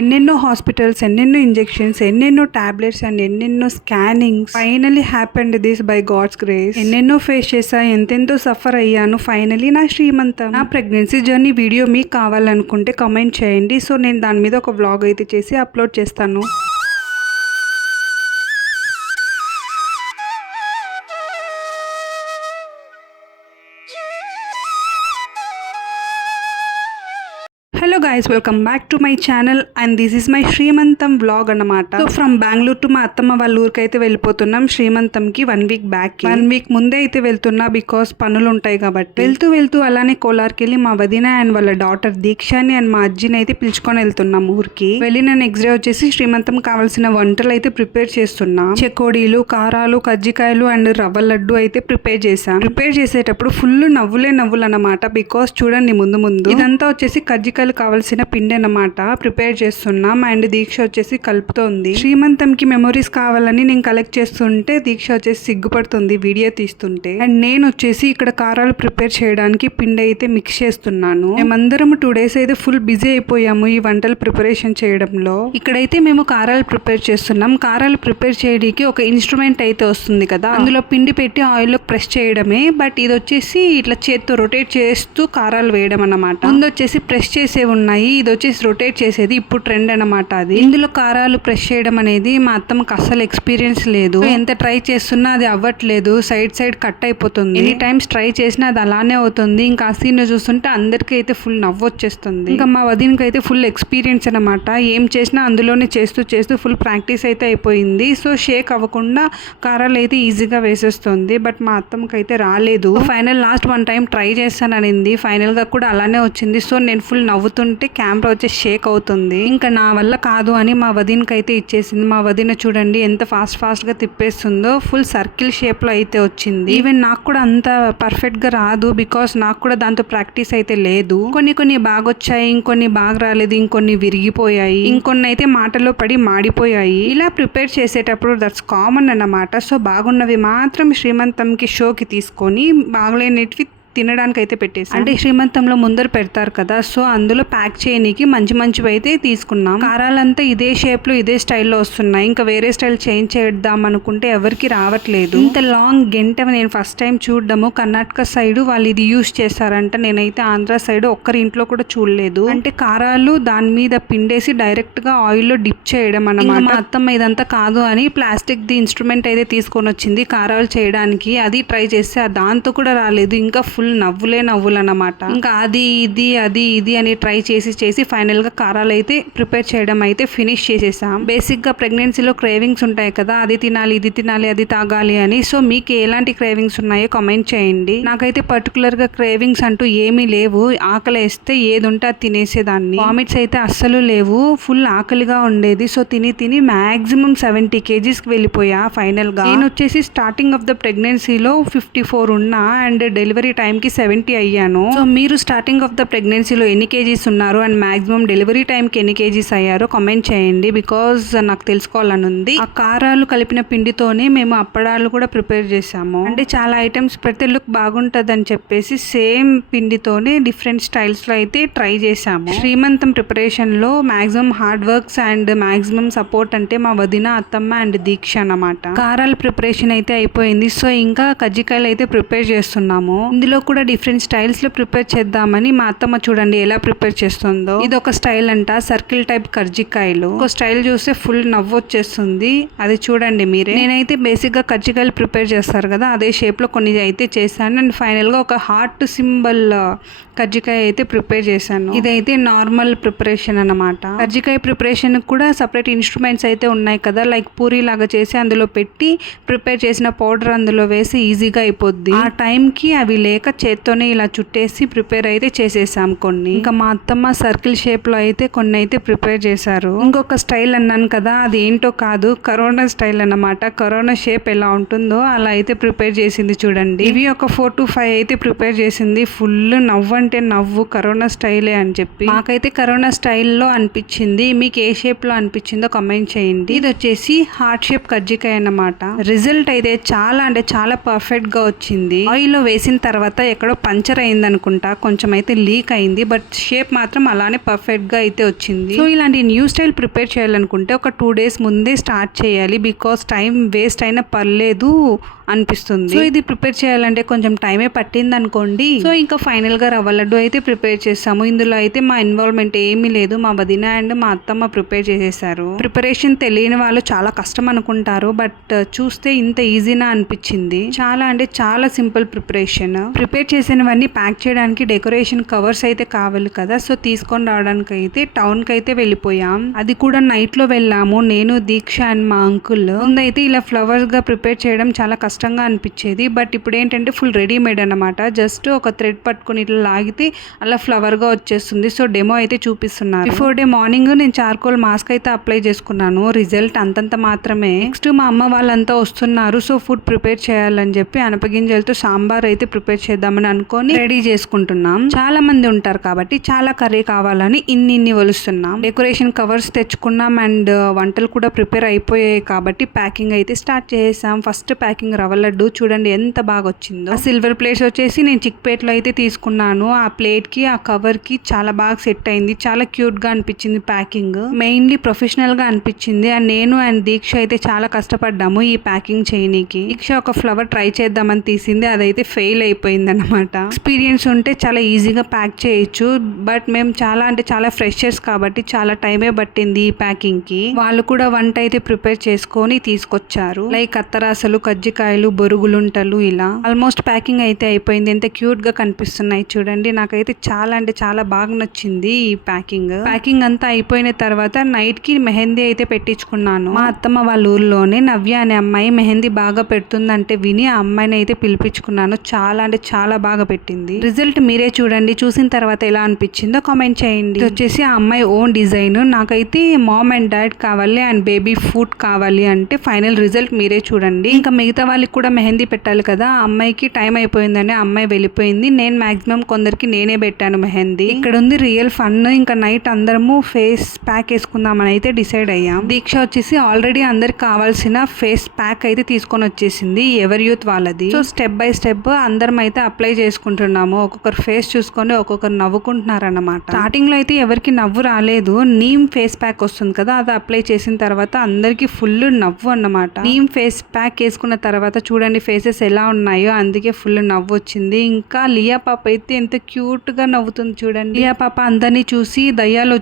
ఎన్నెన్నో హాస్పిటల్స్, ఎన్నెన్నో ఇంజెక్షన్స్, ఎన్నెన్నో టాబ్లెట్స్ అండ్ ఎన్నెన్నో scannings. Finally happened this by God's grace. ఎన్నెన్నో ఫేస్ చేసా, ఎంతెంతో సఫర్ అయ్యాను. ఫైనలీ నా శ్రీమంతం, నా ప్రెగ్నెన్సీ జర్నీ వీడియో మీకు కావాలనుకుంటే కామెంట్ చేయండి. సో నేను దాని మీద ఒక వ్లాగ్ అయితే చేసి అప్లోడ్ చేస్తాను. Hello guys, welcome back to my channel and this is my శ్రీమంతం వ్లాగ్ అన్నమాట. సో ఫ్రమ్ బెంగళూరు టు మా అత్తమ్మ వాళ్ళ ఊరికి అయితే వెళ్ళిపోతున్నాం శ్రీమంతంకి 1 వీక్ బ్యాక్. 1 వీక్ ముందే అయితే వెళ్తున్నా బికాస్ పనులు ఉంటాయి కాబట్టి. వెళ్తూ అలానే కోలార్కి వెళ్ళి మా వదిన అండ్ వాళ్ళ డాటర్ దీక్షాని అండ్ మా అజ్జిని అయితే పిలుచుకొని వెళ్తున్నాం ఊరికి. వెళ్ళి నేను నెక్స్ట్ డే వచ్చేసి శ్రీమంతం కావాల్సిన వంటలు అయితే ప్రిపేర్ చేస్తున్నా. చెకోడీలు, కారాలు, కజ్జికాయలు అండ్ రవ్వ లడ్డు అయితే ప్రిపేర్ చేశాను. ప్రిపేర్ చేసేటప్పుడు ఫుల్ నవ్వులు అన్నమాట. బికాస్ చూడండి ముందు ఇదంతా వచ్చేసి కజ్జికాయలు కావాల్సిన పిండి అన్నమాట. ప్రిపేర్ చేస్తున్నాం అండ్ దీక్ష వచ్చేసి కలుపుతోంది. శ్రీమంతంకి మెమొరీస్ కావాలని నేను కలెక్ట్ చేస్తుంటే దీక్ష వచ్చేసి సిగ్గుపడుతుంది వీడియో తీస్తుంటే. అండ్ నేను వచ్చేసి ఇక్కడ కారాలు ప్రిపేర్ చేయడానికి పిండి అయితే మిక్స్ చేస్తున్నాను. మేమందరం 2 days అయితే ఫుల్ బిజీ అయిపోయాము ఈ వంటలు ప్రిపరేషన్ చేయడంలో. ఇక్కడైతే మేము కారాలు ప్రిపేర్ చేస్తున్నాం. కారాలు ప్రిపేర్ చేయడానికి ఒక ఇన్స్ట్రుమెంట్ అయితే వస్తుంది కదా, అందులో పిండి పెట్టి ఆయిల్ లో ప్రెస్ చేయడమే. బట్ ఇది వచ్చేసి ఇట్లా చేత్తో రొటేట్ చేస్తూ కారాలు వేయడం అన్నమాట. ముందు వచ్చేసి ప్రెస్ చేసే ఉన్నాయి, ఇది వచ్చేసి రొటేట్ చేసేది ఇప్పుడు ట్రెండ్ అన్నమాట. అది ఇందులో కారాలు ప్రెస్ చేయడం అనేది మా అత్తమ్మకి అసలు ఎక్స్పీరియన్స్ లేదు. ఎంత ట్రై చేస్తున్నా అది అవ్వట్లేదు, సైడ్ కట్ అయిపోతుంది. ఎనీ టైమ్స్ ట్రై చేసినా అది అలానే అవుతుంది. ఇంకా ఆ సీన్ చూస్తుంటే అందరికీ అయితే ఫుల్ నవ్వు వచ్చేస్తుంది. ఇంకా మా వదినకి అయితే ఫుల్ ఎక్స్పీరియన్స్ అనమాట. ఏం చేసినా అందులోనే చేస్తూ ఫుల్ ప్రాక్టీస్ అయితే అయిపోయింది. సో షేక్ అవ్వకుండా కారాలు అయితే ఈజీగా వేసేస్తుంది. బట్ మా అత్తమ్మకి అయితే రాలేదు. ఫైనల్ లాస్ట్ 1 time ట్రై చేస్తాననింది. ఫైనల్ గా కూడా అలానే వచ్చింది. సో నేను ఫుల్ నవ్వుతుంటే కెమెరా వచ్చి షేక్ అవుతుంది. ఇంకా నా వల్ల కాదు అని మా వదినకి అయితే ఇచ్చేసింది. మా వదిన చూడండి ఎంత ఫాస్ట్ గా తిప్పేస్తుందో. ఫుల్ సర్కిల్ షేప్ లో అయితే వచ్చింది. ఈవెన్ నాకు కూడా అంత పర్ఫెక్ట్ గా రాదు బికాస్ నాకు కూడా దాంతో ప్రాక్టీస్ అయితే లేదు. కొన్ని బాగా వచ్చాయి, ఇంకొన్ని బాగా రాలేదు, ఇంకొన్ని విరిగిపోయాయి, ఇంకొన్ని అయితే మాటలో పడి మాడిపోయాయి. ఇలా ప్రిపేర్ చేసేటప్పుడు దట్స్ కామన్ అన్నమాట. సో బాగున్నవి మాత్రం శ్రీమంతంకి షోకి తీసుకొని బాగలేనివి తినడానికి అయితే పెట్టేసి, అంటే శ్రీమంతంలో ముందర పెడతారు కదా, సో అందులో ప్యాక్ చేయడానికి మంచివి అయితే తీసుకున్నాం. కారాలంతా ఇదే షేప్ లో ఇదే స్టైల్లో వస్తున్నాయి. ఇంకా వేరే స్టైల్ చేంజ్ చేద్దాం అనుకుంటే ఎవరికి రావట్లేదు. ఇంత లాంగ్ గంట నేను ఫస్ట్ టైం చూడడము. కర్ణాటక సైడ్ వాళ్ళు ఇది యూజ్ చేస్తారంట. నేనైతే ఆంధ్ర సైడ్ ఒక్కరి ఇంట్లో కూడా చూడలేదు. అంటే కారాలు దాని మీద పిండేసి డైరెక్ట్ గా ఆయిల్ లో డిప్ చేయడం అన్నమాట. మా అత్తమ్మ ఇదంతా కాదు అని ప్లాస్టిక్ ది ఇన్స్ట్రుమెంట్ అయితే తీసుకొని వచ్చింది కారాలు చేయడానికి. అది ట్రై చేస్తే దాంతో కూడా రాలేదు. ఇంకా ఫుల్ నవ్వులు అన్నమాట. ఇంకా అది ఇది అని ట్రై చేసి ఫైనల్ గా కారాలు అయితే ప్రిపేర్ చేయడం అయితే ఫినిష్ చేసేసాం. బేసిక్ గా ప్రెగ్నెన్సీలో క్రేవింగ్స్ ఉంటాయి కదా, అది తినాలి, ఇది తినాలి, అది తాగాలి అని. సో మీకు ఎలాంటి క్రేవింగ్స్ ఉన్నాయో కామెంట్ చేయండి. నాకైతే పర్టికులర్ గా క్రేవింగ్స్ అంటూ ఏమీ లేవు. ఆకలి వేస్తే ఏది ఉంటే అది తినేసేదాన్ని. వామిట్స్ అయితే అస్సలు లేవు. ఫుల్ ఆకలిగా ఉండేది. సో తిని మాక్సిమం 70 kgs కి వెళ్ళిపోయా ఫైనల్ గా. నేను వచ్చేసి స్టార్టింగ్ ఆఫ్ ద ప్రెగ్నెన్సీలో 54 ఉన్నా అండ్ డెలివరీ టైం కి 70 అయ్యాను. సో మీరు స్టార్టింగ్ ఆఫ్ ద ప్రెగ్నెన్సీలో ఎన్ని కేజీస్ ఉన్నారు అండ్ మాక్సిమం డెలివరీ టైం కి ఎన్ని కేజీస్ అయ్యారో కామెంట్ చేయండి. బికాస్ నాకు తెలుసుకోవాలని ఉంది. ఆ కారాలు కలిపిన పిండితోనే మేము అప్పడాలు కూడా ప్రిపేర్ చేసాము. అంటే చాలా ఐటమ్స్ పెడితే లుక్ బాగుంటది అని చెప్పేసి సేమ్ పిండితోనే డిఫరెంట్ స్టైల్స్ లో అయితే ట్రై చేసాము. శ్రీమంతం ప్రిపరేషన్ లో maximum hard works and maximum support అంటే మా వదిన, అత్తమ్మ అండ్ దీక్ష అన్నమాట. కారాల ప్రిపరేషన్ అయితే అయిపోయింది. సో ఇంకా కజ్జికాయలు అయితే ప్రిపేర్ చేస్తున్నాము. ఇందులో కూడా డిఫరెంట్ స్టైల్స్ లో ప్రిపేర్ చేద్దామని మా అత్తమ్మ చూడండి ఎలా ప్రిపేర్ చేస్తుందో. ఇది ఒక స్టైల్ అంట, సర్కిల్ టైప్ కజ్జికాయలు. ఒక స్టైల్ చూస్తే ఫుల్ నవ్వు వచ్చేస్తుంది. అది చూడండి మీరే. నేనైతే బేసిక్ గా కజ్జికాయలు ప్రిపేర్ చేస్తారు కదా, అదే షేప్ లో కొన్ని అయితే చేశాను. అండ్ ఫైనల్ గా ఒక హార్ట్ సింబల్ కజ్జికాయ అయితే ప్రిపేర్ చేశాను. ఇదైతే నార్మల్ ప్రిపరేషన్ అన్నమాట. కజ్జికాయ ప్రిపరేషన్ కూడా సపరేట్ ఇన్స్ట్రుమెంట్స్ అయితే ఉన్నాయి కదా, లైక్ పూరి లాగా చేసి అందులో పెట్టి ప్రిపేర్ చేసిన పౌడర్ అందులో వేసి ఈజీగా అయిపోద్ది. ఆ టైం కి అవి లేక చేత్తోనే ఇలా చుట్టేసి ప్రిపేర్ అయితే చేసేసాం కొన్ని. ఇంకా మా అత్తమ్మ సర్కిల్ షేప్ లో అయితే కొన్ని అయితే ప్రిపేర్ చేశారు. ఇంకొక స్టైల్ అన్నాను కదా, అది ఏంటో కాదు, కరోనా స్టైల్ అన్నమాట. కరోనా షేప్ ఎలా ఉంటుందో అలా అయితే ప్రిపేర్ చేసింది చూడండి. ఇవి ఒక 4 to 5 అయితే ప్రిపేర్ చేసింది. ఫుల్ నవ్వు అంటే నవ్వు కరోనా స్టైలే అని చెప్పి. మాకైతే కరోనా స్టైల్లో అనిపించింది. మీకు ఏ షేప్ లో అనిపించిందో కమెంట్ చేయండి. ఇది వచ్చేసి హార్ట్ షేప్ కజ్జికాయ అన్నమాట. రిజల్ట్ అయితే చాలా అంటే చాలా పర్ఫెక్ట్ గా వచ్చింది. ఆయిల్ లో వేసిన తర్వాత ఎక్కడో పంచర్ అయింది అనుకుంటా, కొంచెం అయితే లీక్ అయింది. బట్ షేప్ మాత్రం అలానే పర్ఫెక్ట్ గా అయితే వచ్చింది. సో ఇలాంటి న్యూ స్టైల్ ప్రిపేర్ చేయాలనుకుంటే ఒక 2 days ముందే స్టార్ట్ చేయాలి. బికాస్ టైం వేస్ట్ అయినా పర్లేదు అనిపిస్తుంది. సో ఇది ప్రిపేర్ చేయాలంటే కొంచెం టైమే పట్టింది అనుకోండి. సో ఇంకా ఫైనల్ గా రవ్వ లడ్డు అయితే ప్రిపేర్ చేసాము. ఇందులో అయితే మా ఇన్వాల్వ్మెంట్ ఏమీ లేదు. మా వదిన అండ్ మా అత్తమ్మ ప్రిపేర్ చేసేసారు. ప్రిపరేషన్ తెలియని వాళ్ళు చాలా కష్టం అనుకుంటారు, బట్ చూస్తే ఇంత ఈజీనా అనిపించింది. చాలా అంటే చాలా సింపుల్ ప్రిపరేషన్. ప్రిపేర్ చేసినవన్నీ ప్యాక్ చేయడానికి డెకరేషన్ కవర్స్ అయితే కావాలి కదా, సో తీసుకొని రావడానికి అయితే టౌన్ కి అయితే వెళ్ళిపోయాం. అది కూడా నైట్ లో వెళ్ళాము, నేను, దీక్ష అండ్ మా అంకుల్. ముందైతే ఇలా ఫ్లవర్స్ గా ప్రిపేర్ చేయడం చాలా కష్టంగా అనిపించేది. బట్ ఇప్పుడు ఏంటంటే ఫుల్ రెడీమేడ్ అనమాట. జస్ట్ ఒక థ్రెడ్ పట్టుకుని ఇట్లా లాగితే అలా ఫ్లవర్ గా వచ్చేస్తుంది. సో డెమో అయితే చూపిస్తున్నారు. బిఫోర్ డే మార్నింగ్ నేను చార్కోల్ మాస్క్ అయితే అప్లై చేసుకున్నాను. రిజల్ట్ అంతంత మాత్రమే. నెక్స్ట్ మా అమ్మ వాళ్ళంతా వస్తున్నారు. సో ఫుడ్ ప్రిపేర్ చేయాలని చెప్పి అనపగింజలతో సాంబార్ అయితే ప్రిపేర్ చేద్దామని అనుకొని రెడీ చేసుకుంటున్నాం. చాలా మంది ఉంటారు కాబట్టి చాలా కర్రీ కావాలని ఇన్ని వలుస్తున్నాం. డెకరేషన్ కవర్స్ తెచ్చుకున్నాం అండ్ వంటలు కూడా ప్రిపేర్ అయిపోయాయి కాబట్టి ప్యాకింగ్ అయితే స్టార్ట్ చేసాం. ఫస్ట్ ప్యాకింగ్ రవ్వ లడ్డు చూడండి ఎంత బాగా వచ్చిందో. సిల్వర్ ప్లేట్స్ వచ్చేసి నేను చిక్పేట్ లో అయితే తీసుకున్నాను. ఆ ప్లేట్ కి ఆ కవర్ కి చాలా బాగా సెట్ అయింది. చాలా క్యూట్ గా అనిపించింది ప్యాకింగ్. మెయిన్లీ ప్రొఫెషనల్ గా అనిపించింది. అండ్ నేను అండ్ దీక్ష అయితే చాలా కష్టపడ్డాము ఈ ప్యాకింగ్ చేయనీకి. దీక్ష ఒక ఫ్లవర్ ట్రై చేద్దామని తీసింది, అదైతే ఫెయిల్ అయిపోయింది అనమాట. ఎక్స్పీరియన్స్ ఉంటే చాలా ఈజీగా ప్యాక్ చేయొచ్చు, బట్ మేము చాలా అంటే చాలా ఫ్రెషర్స్ కాబట్టి చాలా టైమే పట్టింది ఈ ప్యాకింగ్ కి. వాళ్ళు కూడా వంట అయితే ప్రిపేర్ చేసుకొని తీసుకొచ్చారు. లైక్ అత్తరాసలు, కజ్జికాయలు, బొరుగులుంటలు ఇలా. ఆల్మోస్ట్ ప్యాకింగ్ అయితే అయిపోయింది. ఎంత క్యూట్ గా కనిపిస్తున్నాయి చూడండి. నాకైతే చాలా అంటే చాలా బాగా నచ్చింది ఈ ప్యాకింగ్. ప్యాకింగ్ అంతా అయిపోయిన తర్వాత నైట్ కి మెహందీ అయితే పెట్టించుకున్నాను. మా అత్తమ్మ వాళ్ళ ఊర్లోనే నవ్య అనే అమ్మాయి మెహందీ బాగా పెడుతుందంటే విని ఆ అమ్మాయిని అయితే పిలిపించుకున్నాను. చాలా అంటే చాలా బాగా పెట్టింది. రిజల్ట్ మీరే చూడండి. చూసిన తర్వాత ఎలా అనిపించిందో కామెంట్ చేయండి. ఇది వచ్చేసి ఆ అమ్మాయి ఓన్ డిజైన్. నాకైతే మామ్ అండ్ డాడ్ కావాలి అండ్ బేబీ ఫుడ్ కావాలి అంటే ఫైనల్ రిజల్ట్ మీరే చూడండి. ఇంకా మిగతా వాళ్ళకి కూడా మెహందీ పెట్టాలి కదా, ఆ అమ్మాయికి టైం అయిపోయిందని ఆ అమ్మాయి వెళ్ళిపోయింది. నేను మాక్సిమం కొందరికి నేనే పెట్టాను మెహందీ. ఇక్కడ ఉంది రియల్ ఫన్. ఇంకా నైట్ అందరము ఫేస్ ప్యాక్ వేసుకుందామని అయితే డిసైడ్ అయ్యాం. దీక్ష వచ్చేసి ఆల్రెడీ అందరికి కావాల్సిన ఫేస్ ప్యాక్ అయితే తీసుకొని వచ్చేసింది, ఎవరి యూత్ వాళ్ళది. సో స్టెప్ బై స్టెప్ అందరం అయితే అప్లై చేసుకుంటున్నాము. ఒక్కొక్కరు ఫేస్ చూసుకొని ఒక్కొక్కరు నవ్వుకుంటున్నారు అన్నమాట. స్టార్టింగ్ లో అయితే ఎవరికి నవ్వు రాలేదు. నీమ్ ఫేస్ ప్యాక్ వస్తుంది కదా, అది అప్లై చేసిన తర్వాత అందరికి ఫుల్ నవ్వు అన్నమాట. నీమ్ ఫేస్ ప్యాక్ వేసుకున్న తర్వాత చూడండి ఫేసెస్ ఎలా ఉన్నాయో, అందుకే ఫుల్ నవ్వు వచ్చింది. ఇంకా లియా పాప అయితే ఎంత క్యూట్ గా నవ్వుతుంది చూడండి. లియా పాప అందరినీ చూసి దయ్యాలు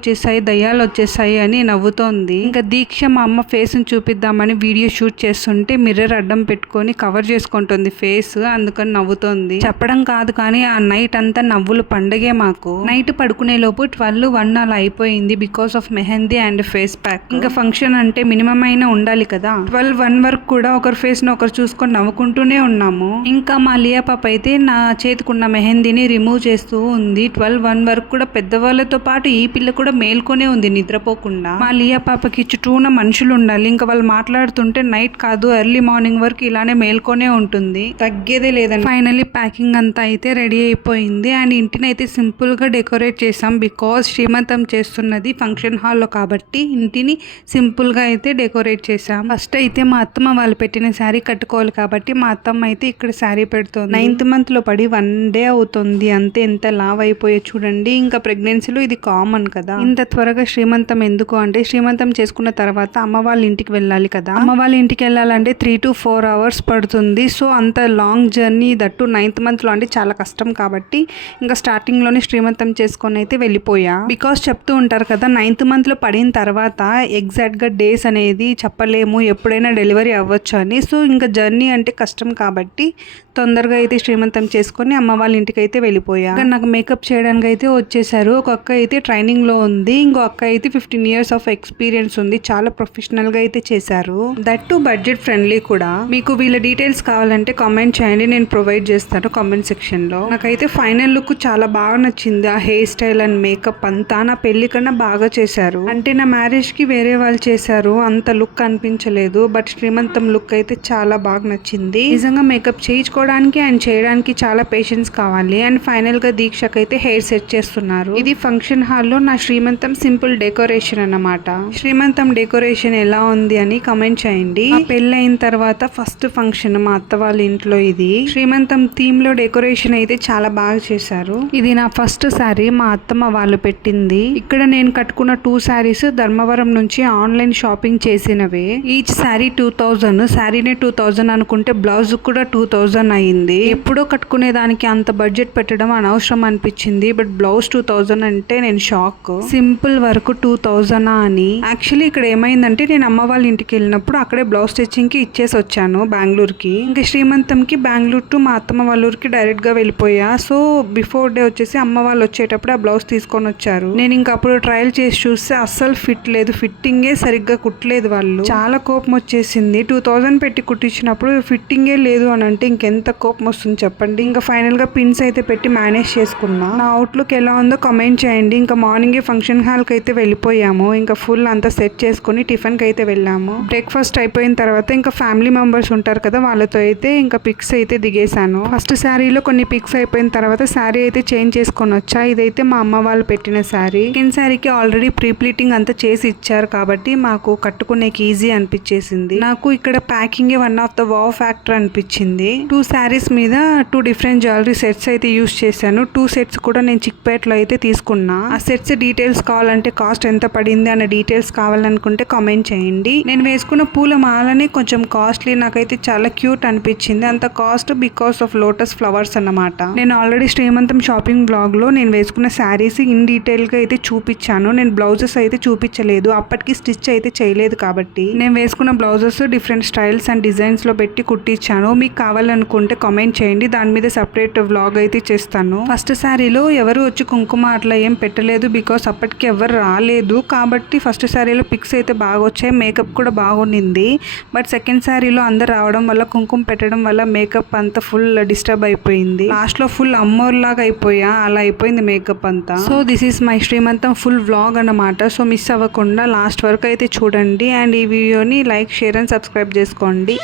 వచ్చేసాయి అని నవ్వుతోంది. ఇంకా దీక్ష మా అమ్మ ఫేస్ ని చూపిద్దామని వీడియో షూట్ చేస్తుంటే మిర్రర్ అడ్డం పెట్టుకొని కవర్ చేసుకుంటుంది ఫేస్, అందుకని నవ్వుతోంది. చెప్పడం కాదు కానీ ఆ నైట్ అంతా నవ్వులు పండగే మాకు. నైట్ పడుకునే లోపు 12-1 అలా అయిపోయింది because of mehndi and face pack. ఇంకా ఫంక్షన్ అంటే మినిమం అయినా ఉండాలి కదా. 12-1 వరకు కూడా ఒకరి ఫేస్ ని ఒకరు చూసుకొని నవ్వుకుంటూనే ఉన్నాము. ఇంకా మా లియా పాప అయితే నా చేతికున్న మెహందీని రిమూవ్ చేస్తూ ఉంది. 12-1 వరకు కూడా పెద్దవాళ్ళతో పాటు ఈ పిల్ల కూడా మేల్కొనే ఉంది నిద్రపోకుండా. మా లియా పాపకి చుట్టూన మనుషులు ఉండాలి. ఇంకా వాళ్ళు మాట్లాడుతుంటే నైట్ కాదు ఎర్లీ మార్నింగ్ వరకు ఇలానే మేల్కొనే ఉంటుంది, తగ్గేదే లేదండి. ఫైనల్లీ ప్యాకింగ్ అంతా అయితే రెడీ అయిపోయింది. అండ్ ఇంటిని అయితే సింపుల్ గా డెకరేట్ చేసాం బికాస్ శ్రీమంతం చేస్తున్నది ఫంక్షన్ హాల్ లో కాబట్టి ఇంటిని సింపుల్ గా అయితే డెకరేట్ చేసాం. ఫస్ట్ అయితే మా అత్తమ్మ వాళ్ళు పెట్టిన శారీ కట్టుకోవాలి కాబట్టి మా అత్తమ్మ అయితే ఇక్కడ శారీ పెడుతుంది. 9th month లో పడి 1 day అవుతుంది అంతే. ఎంత లావ్ అయిపోయే చూడండి. ఇంకా ప్రెగ్నెన్సీలో ఇది కామన్ కదా. ఇంత త్వరగా శ్రీమంతం ఎందుకు అంటే శ్రీమంతం చేసుకున్న తర్వాత అమ్మ వాళ్ళ ఇంటికి వెళ్ళాలి కదా. అమ్మ వాళ్ళ ఇంటికి వెళ్ళాలంటే 3 to 4 hours పడుతుంది. సో అంత long journey, that 9th month లో అంటే చాలా కష్టం కాబట్టి ఇంకా స్టార్టింగ్ లోనే శ్రీమంతం చేసుకొని అయితే వెళ్ళిపోయా. బికాస్ చెప్తూ ఉంటారు కదా 9th month లో పడిన తర్వాత ఎగ్జాక్ట్ గా డేస్ అనేది చెప్పలేము, ఎప్పుడైనా డెలివరీ అవ్వచ్చు అని. సో ఇంకా జర్నీ అంటే కష్టం కాబట్టి తొందరగా అయితే శ్రీమంతం చేసుకొని అమ్మ వాళ్ళ ఇంటికి అయితే వెళ్ళిపోయా. నాకు మేకప్ చేయడానికి అయితే వచ్చేసారు. ఒక అక్క అయితే ట్రైనింగ్ లో ఉంది, ఇంకో అక్క అయితే 15 years ఆఫ్ ఎక్స్పీరియన్స్ ఉంది. చాలా ప్రొఫెషనల్ గా అయితే చేశారు, దట్టు బడ్జెట్ ఫ్రెండ్లీ కూడా. మీకు వీళ్ళ డీటెయిల్స్ కావాలంటే కామెంట్ చేయండి, నేను ప్రొవైడ్ చేస్తాను కామెంట్ సెక్షన్ లో. నాకైతే ఫైనల్ లుక్ చాలా బాగా నచ్చింది. ఆ హెయిర్ స్టైల్ అండ్ మేకప్ అంతా నా పెళ్లి కన్నా బాగా చేశారు. అంటే నా మ్యారేజ్ కి వేరే వాళ్ళు చేశారు, అంత లుక్ అనిపించలేదు. బట్ శ్రీమంతం లుక్ అయితే చాలా బాగా నచ్చింది. నిజంగా మేకప్ చేయించుకోవడానికి అండ్ చేయడానికి చాలా పేషెన్స్ కావాలి. అండ్ ఫైనల్ గా దీక్షకి అయితే హెయిర్ సెట్ చేస్తున్నారు. ఇది ఫంక్షన్ హాల్లో నా శ్రీమంతం సింపుల్ డెకరేషన్ అన్నమాట. శ్రీమంతం డెకరేషన్ ఎలా ఉంది అని కమెంట్ చేయండి. పెళ్ళైన తర్వాత ఫస్ట్ ఫంక్షన్ మా అత్త వాళ్ళ ఇంట్లో. ఇది శ్రీమంతం థీమ్ లో డెకరేషన్ అయితే చాలా బాగా చేశారు. ఇది నా ఫస్ట్ శారీ మా అత్తమ్మ వాళ్ళు పెట్టింది. ఇక్కడ నేను కట్టుకున్న 2 శారీస్ ధర్మవరం నుంచి ఆన్లైన్ షాపింగ్ చేసినవే. ఈచ్ శారీ 2000. శారీనే 2000 అనుకుంటే బ్లౌజ్ కూడా 2000 అయింది. ఎప్పుడో కట్టుకునే దానికి అంత బడ్జెట్ పెట్టడం అనవసరం అనిపించింది. బట్ బ్లౌజ్ 2000 అంటే నేను షాక్. సింపుల్ వర్క్ 2000 అని. యాక్చువల్లీ ఇక్కడ ఏమైందంటే నేను అమ్మ వాళ్ళ ఇంటికి వెళ్ళినప్పుడు అక్కడే బ్లౌజ్ స్టిచ్చింగ్ కి ఇచ్చేసి వచ్చాను బెంగళూరుకి. ఇంకా శ్రీమంతంకి బెంగళూరు టు మా అత్తమ్మ వాళ్ళ ఊరికి డైరెక్ట్ గా వెళ్ళిపోయా. సో బిఫోర్ డే వచ్చేసి అమ్మ వాళ్ళు వచ్చేటప్పుడు ఆ బ్లౌజ్ తీసుకొని వచ్చారు. నేను ఇంకా అప్పుడు ట్రయల్ చేసి చూస్తే అస్సలు ఫిట్ లేదు. ఫిట్టింగే సరిగ్గా కుట్టలేదు వాళ్ళు. చాలా కోపం వచ్చేసింది. 2000 పెట్టి కుట్టించినప్పుడు ఫిట్టింగే లేదు అని అంటే ఇంకెంత కోపం వస్తుంది చెప్పండి. ఇంకా ఫైనల్ గా పిన్స్ అయితే పెట్టి మేనేజ్ చేసుకున్నా. నా అవుట్లుక్ ఎలా ఉందో కమెంట్ చేయండి. ఇంకా మార్నింగే ఫంక్షన్ హాల్ కి అయితే వెళ్ళిపోయాము. ఇంకా ఫుల్ అంతా సెట్ చేసుకుని టిఫిన్ కి అయితే వెళ్ళాము. బ్రేక్ఫాస్ట్ అయిపోయిన తర్వాత ఇంకా ఫ్యామిలీ మెంబర్స్ ఉంటారు కదా, వాళ్ళతో అయితే ఇంకా పిక్స్ అయితే దిగేశాను. ఫస్ట్ శారీలో కొన్ని పిక్స్ అయిపోయిన తర్వాత శారీ అయితే చేంజ్ చేసుకొని వచ్చా. ఇదైతే మా అమ్మ వాళ్ళు పెట్టిన శారీ. సెకండ్ శారీకి ఆల్రెడీ ప్రీ ప్లీటింగ్ అంతా చేసి ఇచ్చారు కాబట్టి మాకు కట్టుకునేకి ఈజీ అనిపించేసింది. నాకు ఇక్కడ packing one of the wow factor అనిపించింది. 2 శారీస్ మీద 2 డిఫరెంట్ జ్యువెలరీ సెట్స్ అయితే యూస్ చేశాను. 2 సెట్స్ కూడా నేను చిక్పేటలో అయితే తీసుకున్నా. ఆ సెట్స్ డీటెయిల్స్ కావాలంటే కాస్ట్ ఎంత పడింది అన్న డీటెయిల్స్ కావాలనుకుంటే కామెంట్ చేయండి. నేను వేసుకున్న పూల మాలని కొంచెం కాస్ట్లీ, నాకైతే చాలా క్యూట్ అనిపించింది. అంత cost because of lotus flowers అన్నమాట. నేను ఆల్రెడీ శ్రీమంతం షాపింగ్ బ్లాగ్ లో నేను వేసుకున్న శారీస్ ఇన్ డీటెయిల్ గా అయితే చూపించాను. నేను బ్లౌజెస్ అయితే చూపించలేదు, అప్పటికి స్టిచ్ అయితే చేయలేదు కాబట్టి. నేను వేసుకున్న blouses different styles and designs లో పెట్టి కుట్టించాను. మీకు కావాలనుకుంటే కామెంట్ చేయండి, దాని మీద సెపరేట్ వ్లాగ్ అయితే చేస్తాను. ఫస్ట్ శారీలో ఎవరు వచ్చి కుంకుమ అట్లా ఏం పెట్టలేదు బికాస్ అప్పటికి ఎవరు రాలేదు కాబట్టి ఫస్ట్ శారీలో పిక్స్ అయితే బాగా వచ్చాయి. మేకప్ కూడా బాగుండింది. బట్ సెకండ్ శారీలో అందరు రావడం వల్ల కుంకుమ పెట్టడం వల్ల మేకప్ అంతా ఫుల్ డిస్టర్బ్ అయిపోయింది. లాస్ట్ లో ఫుల్ అమ్మోర్ లాగా అయిపోయా, అలా అయిపోయింది మేకప్ అంతా. సో దిస్ ఈస్ మై శ్రీమంతం ఫుల్ వ్లాగ్ అన్నమాట. సో మిస్ అవ్వకుండా లాస్ట్ వరకు అయితే చూడండి. అండ్ ఈ వీడియోని లైక్, షేర్ అండ్ సబ్స్క్రైబ్ చేసుకోండి.